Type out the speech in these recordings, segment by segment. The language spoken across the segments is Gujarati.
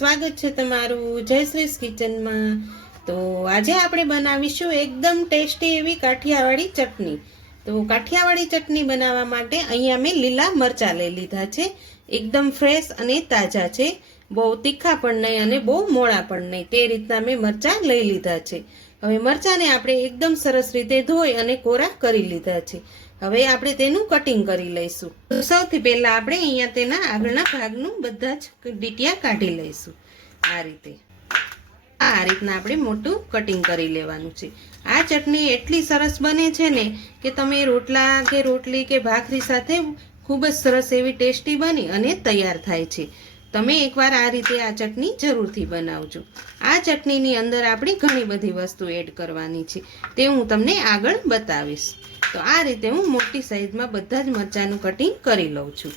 સ્વાગત છે તમારું જયશ્રીસ કિચનમાં. તો આજે આપણે બનાવીશું એકદમ ટેસ્ટી એવી કાઠિયાવાડી ચટણી. તો કાઠિયાવાડી ચટણી બનાવવા માટે અહીંયા મેં લીલા મરચાં લઈ લીધા છે. એકદમ ફ્રેશ અને તાજા છે. બહુ તીખા પણ નહીં અને બહુ મોળા પણ નહીં. તે રીતના મેં મરચાં લઈ લીધા છે. હવે મરચાંને આપણે એકદમ સરસ રીતે ધોઈ અને કોરા કરી લીધા છે. હવે આપણે તેનું કટિંગ કરી લઈશું. સૌથી પહેલા આપણે અહીંયા તેના આગળના ભાગનું બધા જ ડીટિયા કાઢી લઈશું. આ રીતે. આ રીતના આપણે મોટું કટિંગ કરી લેવાનું છે. આ ચટણી એટલી સરસ બને છે ને કે તમે રોટલા કે રોટલી કે ભાખરી સાથે ખૂબ જ સરસ એવી ટેસ્ટી બની અને તૈયાર થાય છે. તમે એકવાર આ રીતે આ ચટણી જરૂરથી બનાવજો. આ ચટણીની અંદર આપણે ઘણી બધી વસ્તુ એડ કરવાની છે. તે હું તમને આગળ બતાવીશ. તો આ રીતે હું મોટી સાઈઝમાં બધા જ મરચાંનું કટિંગ કરી લઉં છું.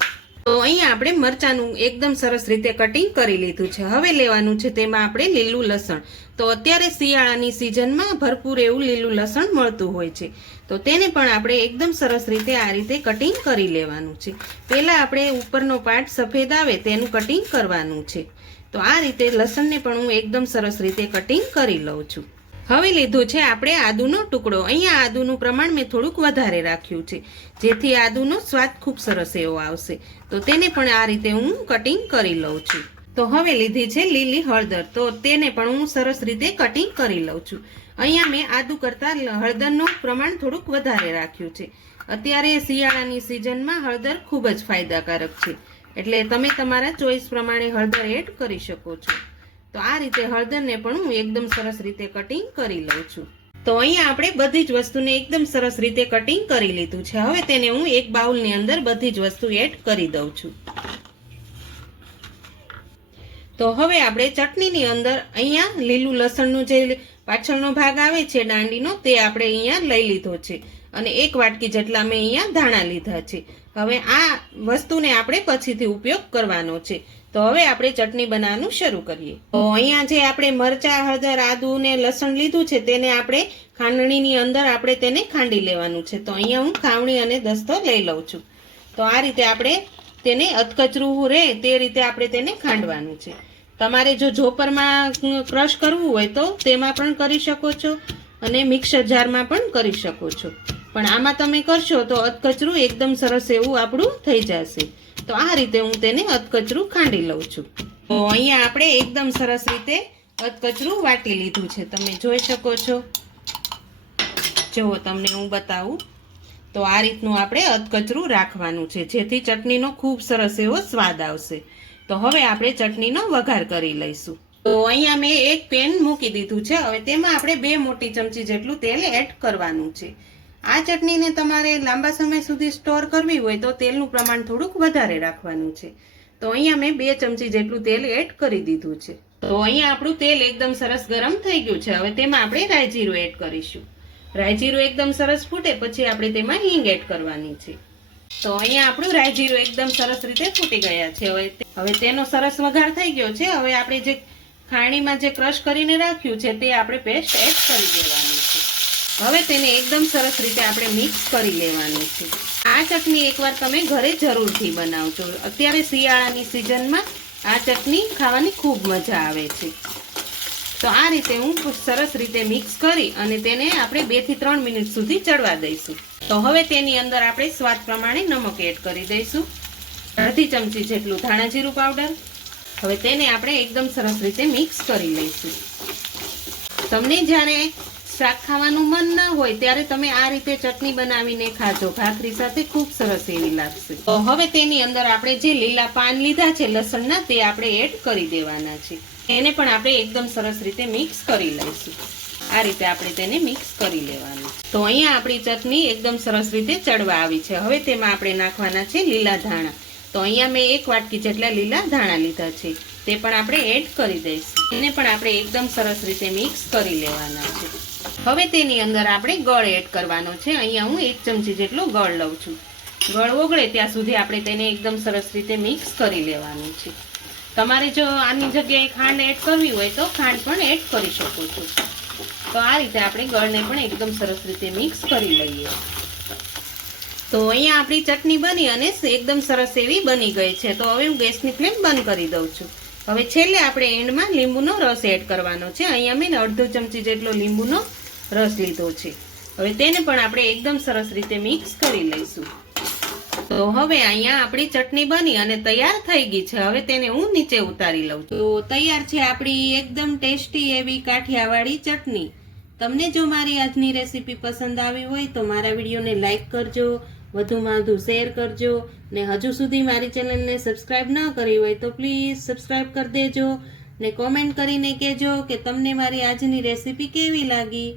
તો અહીંયા આપણે મરચાંનું એકદમ સરસ રીતે કટિંગ કરી લીધું છે. હવે લેવાનું છે તેમાં આપણે લીલું લસણ. તો અત્યારે શિયાળાની સિઝનમાં ભરપૂર એવું લીલું લસણ મળતું હોય છે. તો તેને પણ આપણે એકદમ સરસ રીતે આ રીતે કટિંગ કરી લેવાનું છે. પહેલાં આપણે ઉપરનો પાર્ટ સફેદ આવે તેનું કટિંગ કરવાનું છે. તો આ રીતે લસણને પણ હું એકદમ સરસ રીતે કટિંગ કરી લઉં છું. હવે લીધું છે આપણે આદુનો ટુકડો. અહીંયા આદુનું પ્રમાણ મેં થોડુંક વધારે રાખ્યું છે. જેથી આદુનો સ્વાદ ખૂબ સરસ એવો આવશે. તો તેને પણ આ રીતે હું કટિંગ કરી લઉં છું. તો હવે લીધી છે લીલી હળદર. તો તેને પણ હું સરસ રીતે કટિંગ કરી લઉં છું. અહીંયા મેં આદુ કરતાં હળદરનું પ્રમાણ થોડુંક વધારે રાખ્યું છે. અત્યારે શિયાળાની સિઝનમાં હળદર ખૂબ જ ફાયદાકારક છે. એટલે તમે તમારા ચોઈસ પ્રમાણે હળદર એડ કરી શકો છો. તો આ રીતે હળદરને પણ હું એકદમ સરસ રીતે કટિંગ કરી લઉં છું. તો અહીંયા આપણે બધી જ વસ્તુને એકદમ સરસ રીતે કટિંગ કરી લીધું છે. હવે તેને હું એક બાઉલની અંદર બધી જ વસ્તુ એડ કરી દઉં છું. તો હવે આપણે ચટણીની અંદર અહીંયા લીલું લસણનું જે પાછળનો ભાગ આવે છે, દાંડીનો, તે આપણે અહીંયા લઈ લીધો છે. અને એક વાટકી જેટલા મેં અહીંયા ધાણા લીધા છે. હવે આ વસ્તુને આપણે પછીથી ઉપયોગ કરવાનો છે. તો હવે આપણે ચટણી બનાવવાનું શરૂ કરીએ. તો અહીંયા જે આપણે મરચા, હળદર, આદુ ને લસણ લીધું છે, તેને આપણે ખાંડણીની અંદર આપણે તેને ખાંડી લેવાનું છે. તો અહીંયા હું ખાવણી અને દસ્તો લઈ લઉં છું. તો આ રીતે આપણે તેને અધકચરું રહે તે રીતે આપણે તેને ખાંડવાનું છે. તમારે જો જોપરમાં ક્રશ કરવું હોય તો તેમાં પણ કરી શકો છો અને મિક્સર જારમાં પણ કરી શકો છો. પણ આમાં તમે કરશો તો અધકચરું એકદમ સરસ એવું આપણું થઈ જશે. તો આ રીતે હું તેને અધકચરું ખાંડી લઉં છું. તો અહીંયા આપણે એકદમ સરસ રીતે અધકચરું વાટી લીધું છે. તમે જોઈ શકો છો. જુઓ તમને હું બતાવું. તો આ રીતનું આપણે અધકચરું રાખવાનું છે. જેથી ચટણીનો ખૂબ સરસ એવો સ્વાદ આવશે. તો હવે આપણે ચટણીનો વઘાર કરી લઈશું. તો અહીંયા મેં એક પેન મૂકી દીધું છે. હવે તેમાં આપણે બે મોટી ચમચી જેટલું તેલ એડ કરવાનું છે. આ ચટણીને તમારે લાંબા સમય સુધી સ્ટોર કરવી હોય તો તેલનું પ્રમાણ થોડુંક વધારે રાખવાનું છે. તો અહીંયા મેં બે ચમચી જેટલું તેલ એડ કરી દીધું છે. તો અહીંયા આપણું તેલ એકદમ સરસ ગરમ થઈ ગયું છે. હવે તેમાં આપણે રાઈ એડ કરીશું. રાઈ એકદમ સરસ ફૂટે પછી આપણે તેમાં હિંગ એડ કરવાની છે. તો અહીંયા આપણું રાઈ એકદમ સરસ રીતે ફૂટી ગયા છે. હવે હવે તેનો સરસ વઘાર થઈ ગયો છે. હવે આપણે જે ખાણીમાં જે ક્રશ કરીને રાખ્યું છે તે આપણે પેસ્ટ એડ કરી દેવાની છે. હવે તેને એકદમ સરસ રીતે આપણે મિક્સ કરી લેવાનું છે. આ ચટણી એકવાર તમે ઘરે જરૂરથી બનાવજો. અત્યારે શિયાળાની સિઝનમાં આ ચટણી ખાવાની ખૂબ મજા આવે છે. તો આ રીતે હું સરસ રીતે મિક્સ કરી અને તેને આપણે બેથી ત્રણ મિનિટ સુધી ચડવા દઈશું. તો હવે તેની અંદર આપણે સ્વાદ પ્રમાણે નમક એડ કરી દઈશું. અડધી ચમચી જેટલું ધાણા જીરું પાવડર. હવે તેને આપણે એકદમ સરસ રીતે મિક્સ કરી લઈશું. તમને જ્યારે શાક ખાવાનું મન ન હોય ત્યારે તમે આ રીતે ચટણી બનાવીને ખાજો. ભાખરી સાથે ખૂબ સરસ એવી લાગશે. તો હવે તેની અંદર આપણે જે લીલા પાન લીધા છે લસણના, તે આપણે એડ કરી દેવાના છે. એને પણ આપણે એકદમ સરસ રીતે મિક્સ કરી લઈશું. આ રીતે આપણે તેને મિક્સ કરી લેવાનું. તો અહીંયા આપણી ચટણી એકદમ સરસ રીતે ચડવા આવી છે. હવે તેમાં આપણે નાખવાના છે લીલા ધાણા. તો અહીંયા મેં એક વાટકી જેટલા લીલા ધાણા લીધા છે. તે પણ આપણે એડ કરી દઈશું. એને પણ આપણે એકદમ સરસ રીતે મિક્સ કરી લેવાના છે. હવે તેની અંદર આપણે ગળ એડ કરવાનો છે. અહીંયા હું એક ચમચી જેટલો ગળ લઉં છું. ગળ ઓગળે ત્યાં સુધી આપણે તેને એકદમ સરસ રીતે મિક્સ કરી લેવાનું છે. તમારે જો આની જગ્યાએ ખાંડ એડ કરવી હોય તો ખાંડ પણ એડ કરી શકો છો. તો આ રીતે આપણે ગળને પણ એકદમ સરસ રીતે મિક્સ કરી લઈએ. તો અહીંયા આપણી ચટણી બની અને એકદમ સરસ એવી બની ગઈ છે. તો હવે હું ગેસની ફ્લેમ બંધ કરી દઉં છું. હવે છેલ્લે આપણે એન્ડમાં લીંબુનો રસ એડ કરવાનો છે. અહીંયા મેં અડધો ચમચી જેટલો લીંબુનો રસ લીધો છે. હવે તેને પણ આપણે એકદમ સરસ રીતે મિક્સ કરી લઈશું. તો હવે અહીંયા આપણી ચટણી બની અને તૈયાર થઈ ગઈ છે. હવે તેને હું નીચે ઉતારી લઉં તો તૈયાર છે આપણી એકદમ ટેસ્ટી એવી કાઠિયાવાડી ચટણી. તમને જો મારી આજની રેસીપી પસંદ આવી હોય તો મારા વિડીયોને લાઇક કરજો વધુમાં વધુ શેર કરજો ને હજુ સુધી મારી ચેનલને સબસ્ક્રાઈબ ન કરી હોય તો પ્લીઝ સબસ્ક્રાઈબ કરી દેજો ને કોમેન્ટ કરીને કહેજો કે તમને મારી આજની રેસીપી કેવી લાગી?